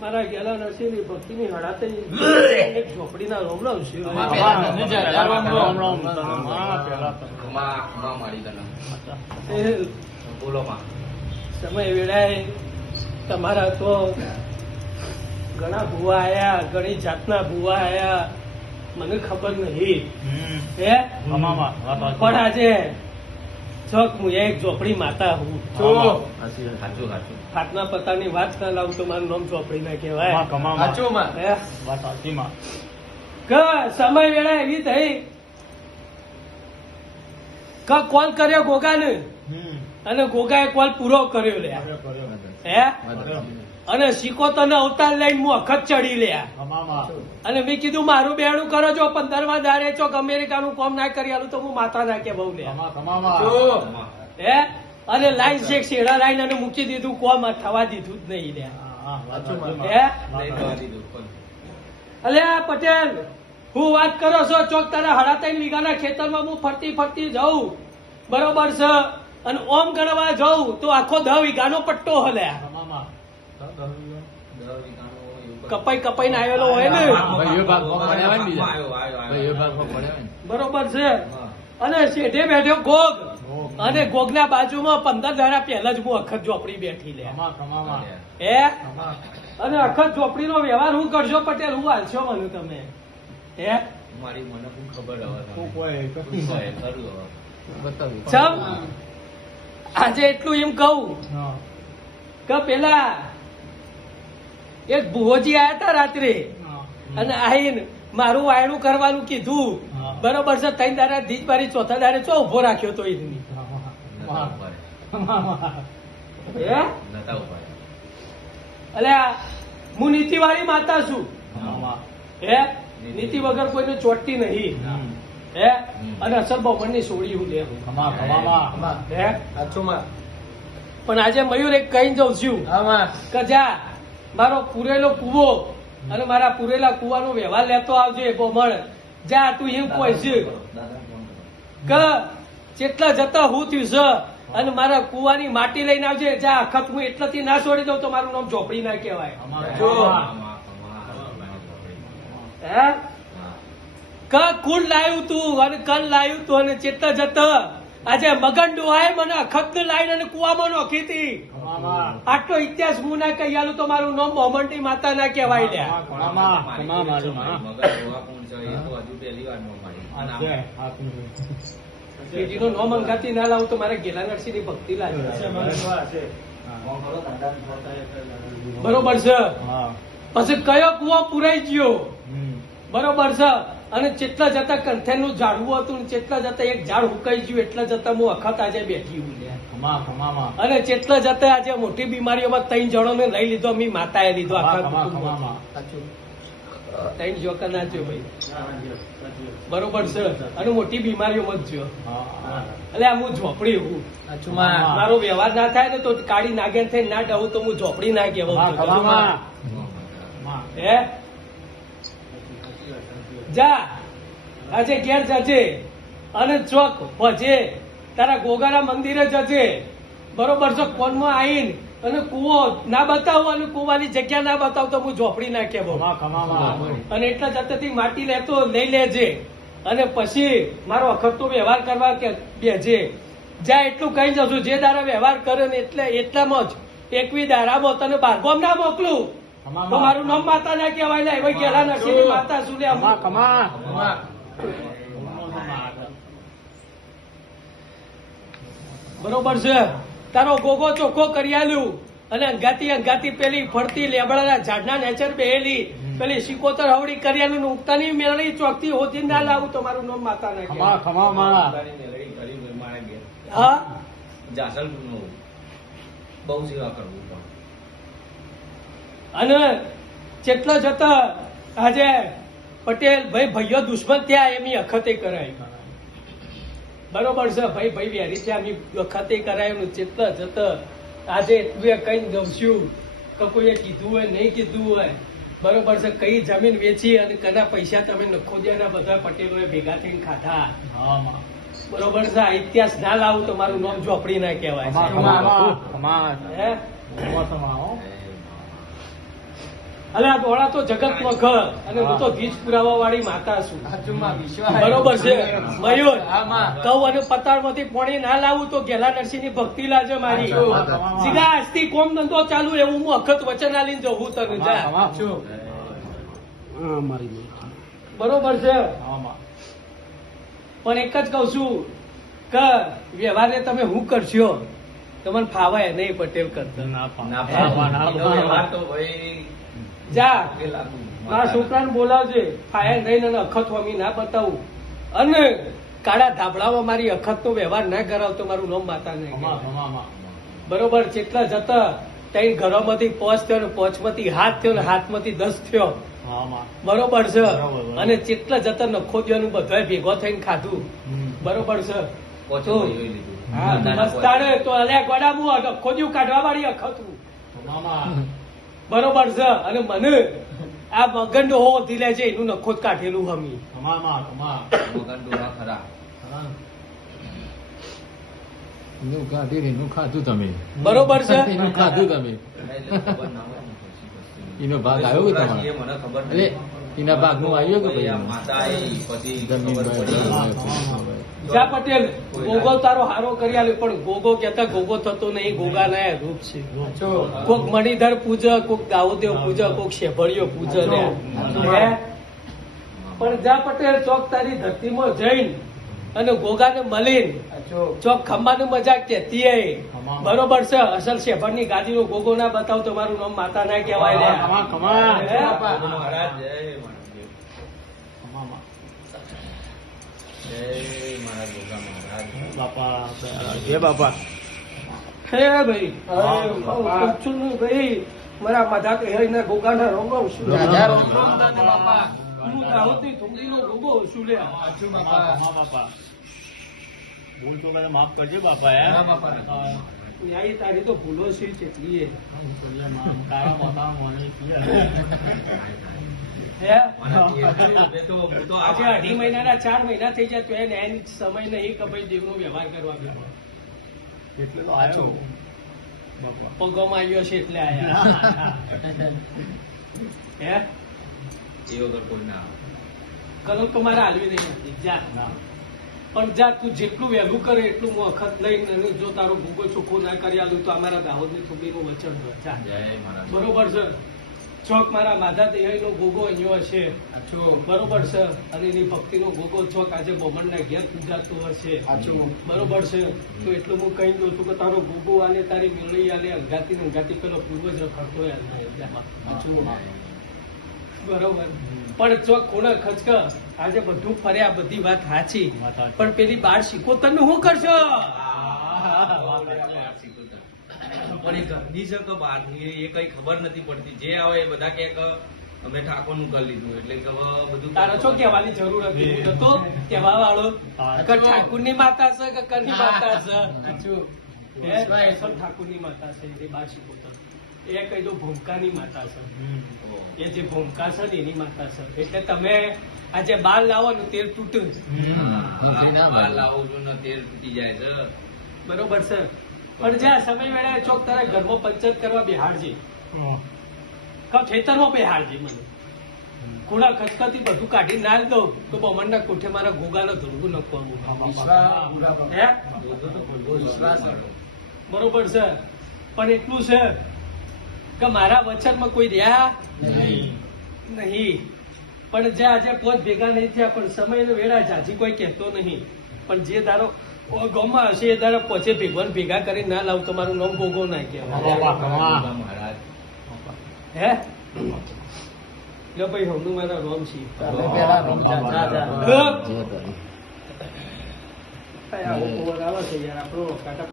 મારા ગેલા નરસિંહની ભક્તિની હડાતે એક ઝોપડીના રોમ રામ છે. સમય વેળાએ તમારા તો ઘણા ભૂવા આયા, ઘણી જાતના ભૂવા આયા, મને ખબર નહીં હે પણ આજે છક હું એક ઝોપડી માતા હું હાથના પતાની વાત ના લાવું તો મારું નામ ઝોપડી ના કહેવાય. સમય વેળા એવી થઈ કે કોલ કર્યો ગોગાને અને ગોગાએ કોલ પૂરો કર્યો લે હે અને સિકોતર અવતાર લઈને હું અખત ચડી લ્યા અને મેં કીધું મારું બેડું કરો છો 15મા દાડે ચોક અમેરિકાનું કોમ ના કરી આલું તો હું માતા ના કે બહુ લ્યા હે અને લાઈન શેક શેડા લાઈન અને મૂકી દીધું કોમ થવા દીધું જ નહીં લ્યા હે અલે પટેલ હું વાત કરો છો ચોક તારા 3.5 વીઘાના ખેતરમાં હું ફરતી ફરતી જાઉં બરોબર છે અને ઓમ ગણવા જાઉં તો આખો 10 વીઘાનો પટ્ટો હલ્યા કપાઈ ને આવેલો હોય ને બરોબર છે અને શેઠે બેઠો ગોગ અને ગોગ ના બાજુમાં 15 દાડા પહેલા જ હું અખત ઝોપડી બેઠી લે હે અને અખત ઝોપડી નો વ્યવહાર હું કરશો પટેલ હું હાલશો મને તમે હે મારી મને ખબર આજે એટલું એમ કહું કે પેલા એક ભુવોજી આયા હતા રાત્રે અને આઈને મારું વાયણું કરવાનું કીધું બરોબર છે 3 દાડા ધીજ મારી 4થા દાડે ચો ઉભો રાખ્યો તો એની અલ્યા હું નીતિવાળી માતા છું હે નીતિ વગર કોઈને ચોટતી નહીં હે અને અસર બહુમની સોડી હું લે હે પણ આજે મયુર એક કઈ જઉં છું કે જા મારો પૂરેલો કુવો અને મારા પૂરેલા કુવાનો વ્યવહાર લેતો આવજે બોમણ જા તું એમ કોઈ છે કે જેટલા જતા હું થયું છે અને મારા કુવાની માટી લઈને આવજે જા અખત હું એટલાથી ના છોડી દઉં તો મારું નામ ઝોપડી ના કહેવાય હે ક કુલ લાવ્યું તું અને કલ લાવ્યું તું અને ચેતતા જતા આજે મગન ડોહાએ મને અખત લાઈન અને કુવામાં નોખી હતી આટલો ઇતિહાસ હું ના કહી આલું તો મારું નામ મોમન્ટી માતા ના કહેવાય લ્યા પેટીનો નોમ અંગાતી ના લાવું તો મારે ગેલા નરસિંહની ભક્તિ લાગે બરોબર છે પછી કયો કુવો પુરાઈ ગયો બરોબર છે અને ચેટલા જતા કંથેનું ઝાડવું હતું ચેટલા જતા એક ઝાડ હુકાઈ ગયું એટલા જતા હું અખત આજે બેઠી હું અને ચેટલા જતા આજે મોટી બીમારીઓમાં 3 જણોને લઈ લીધો મી માતાએ લીધો આખા 3 જોકા ના થયો ભાઈ બરોબર છે અને મોટી બીમારીઓમાં જ થયો એટલે હું ઝોપડી હું મારો વ્યવહાર ના થાય ને તો કાળી નાગેન થઈને ના ડવું તો હું ઝોપડી ના કહેવાય હે જા આજે ઘેર જજે અને ચોક ભજે તારા ગોગાના મંદિરે જજે બરોબર છે કોનમાં આવીને અને કુવો ના બતાવો અને કુવાની જગ્યા ના બતાવ તો હું ઝોપડી ના કહેવો અને એટલા જતાથી માટી લેતો લઈ લેજે અને પછી મારો અખતનો વ્યવહાર કરવા કે બેજે જા એટલું કહી જશું જે દારા વ્યવહાર કરે ને એટલે એટલામાં જ 21 દારામાં તને બારગામ ના મોકલું તો મારું નામ માતા ના કહેવાય ને ભાઈ ગેલા નરસિંહની માતા શું લે બરોબર છે તારો ગોગો ચોખ્ખો કરી આલ્યું અને અંગાતી પેલી ફરતી લેબડાના ઝાડના નેચર બેહેલી પેલી સિકોતર હવડી કરી આલ્યું ઉગતાની મેળવી ચોકથી હોતી ના લાવું તો મારું નામ માતા ના કહેવાય હા જાસલ બહુ સેવા કરવું અને જેટલા જતા આજે પટેલ ભાઈઓ દુશ્મન ત્યાં એમની અખતે કરાય બરોબર છે ભાઈ ભાઈ વેરી છે અમે વખતે કરાયું ચેટલા જત આજે એટલું કઈ ગમશું કે કોઈએ કીધું હોય નહીં કીધું હોય બરોબર છે કઈ જમીન વેચી અને કના પૈસા તમે નખોદિયાના બધા પટેલોએ ભેગા થઈને ખાધા બરોબર છે આ ઇતિહાસ ના લાવું તો મારું નામ ચોપડી ના કહેવાય હે અલે આ દોડા તો જગત નો ઘર અને હું તો વીજ પુરાવા વાળી માતા છું બરોબર છે મયુર કઉ અને પતાળ માંથી પોણી ના લાવું તો ગેલા નરસિંહ ની ભક્તિ લાજે મારી સીધા આજથી કોમ ધંધો ચાલુ એવું હું અખત વચન આલીને જવું તને જા બરોબર છે પણ એક જ કઉ છું કે વ્યવહારે તમે હું કરશો તમને ફાવાય નહીં પટેલ કરતા જા મારા છોકરાને બોલાવજે ફાયર રહીને અખત હોમી ના બતાવું અને કાળા ધાબળામાં મારી અખત નો વ્યવહાર ના કરાવતો મારું નામ માતા નહીં બરોબર જેટલા જતા ત્યાં ઘરોમાંથી પોચ થયો ને પોચમાંથી હાથ થયો ને હાથમાંથી 10 થયો બરોબર છે અને જેટલા જતા નખો દેવાનું બધા ભેગો થઈને ખાધું બરોબર છે તો અલ્યા ગોડામું ખોદ્યું કાઢવા વાળી અખતું બરોબર છે અને મને આ મગંડો હો દિલે છે એનું નખોદ કાઢેલું હમી ખાધું તમે બરોબર છે ખાધું તમે એનો ભાગ આવ્યો કે તમારે એટલે એના ભાગ નું આવ્યો કે જા પટેલ ગોગો તારો હારો કરી આલ્યો પણ ગોગો કેતા ગોગો થતો નહીં ગોગા ના રૂપ છે કોક મણિધર પૂજ કોક દાઉદેવ પૂજ કોક શેભળિયો પૂજ પણ જા પટેલ ચોક તારી ધરતીમાં જઈને અને ગોગાને મળીને ચોક ખંભાની મજાક કેતી બરોબર છે અસલ શેફરની ગાદીનો ગોગો ના બતાવ તો મારું નામ માતા ના કહેવાય બાપા હે ભાઈ ભાઈ મારા માધા કે ગોગા ના રોગો શું ગોગો શું લે ભૂલ તો મને માફ કરજો બાપા ન્યાય તારી તો ભૂલો છે કેટલી આજે 2.5 મહિનાના 4 મહિના થઈ જાય તો એને સમય નહીં કે ભાઈ દેવનો વ્યવહાર કરવા ગયો એટલે તો આવ્યો પગોમાં આવ્યો છે એટલે આયા હે એ વગર કોઈ ના કરો તો મારે હાલવી નહીં જા પણ જા તું જેટલું વહેલું કરે એટલું હું વખત લઈને જો તારો ભૂગો ચોખ્ખો ના કરી આલું તો અમારા દાહોદની થોડીનું વચન બરોબર છે ચોક મારા માધા દેહાઈનો ગોગો અહીંયા હશે બરોબર છે અને એની ભક્તિનો ગોગો ચોક આજે બમણના ઘેર પૂજાતો હશે બરોબર છે તો એટલું હું કહી દઉં છું કે તારો ગોગો આલે તારી મેળવી આલે અંગાતી પેલો પૂર્વજ રખડતો બરોબર પણ ચોક ખૂણા ખચક આજે બધું ફર્યા બધી વાત સાચી પણ પેલી બાર શીખોતર નું શું કરશો પણ એ ઘરની છે કે બહારની એ કઈ ખબર નથી પડતી જે આવે એ બધા કે અમે ઠાકોર નું કરી લીધું એટલે કે બધું તારો છો કહેવાની જરૂર હતી હું તો કહેવા વાળો ઠાકુર ની માતા છે કે કરની માતા છે ઠાકુર ની માતા છે એ બાર શીખોતર એ કહી દો ભૂમકાની માતા છે એ જે ભૂમકા છે ને એની માતા છે એટલે તમે આજે બાર લાવો ને તેલ તૂટ્યું બહાર લાવો છો ને તેલ તૂટી જાય છે બરોબર છે પણ જ્યાં સમય વેળાએ ચોક તારા ઘરમાં પંચાયત કરવા બિહારજે ખેતરમાં બિહારજે મને ખૂણા ખચકાથી બધું કાઢી ના દઉં તો બમણના કોઠે મારા ગોગાનો ધોરવું નખવાનું હે બરોબર છે પણ એટલું છે કે મારા વચનમાં કોઈ રહ્યા નહીં પણ જે આજે પોત ભેગા નહીં થયા પણ સમય વેળા જાજી કોઈ કહેતો નહીં પણ જે તારો ગામમાં હશે એ તારા પોચે ભેગા કરી ના લાવ તમારું નામ ગોગો ના કહેવાય હે લો ભાઈ હમનું મારા રોમ છે આવે છે યાર આપણો કાકા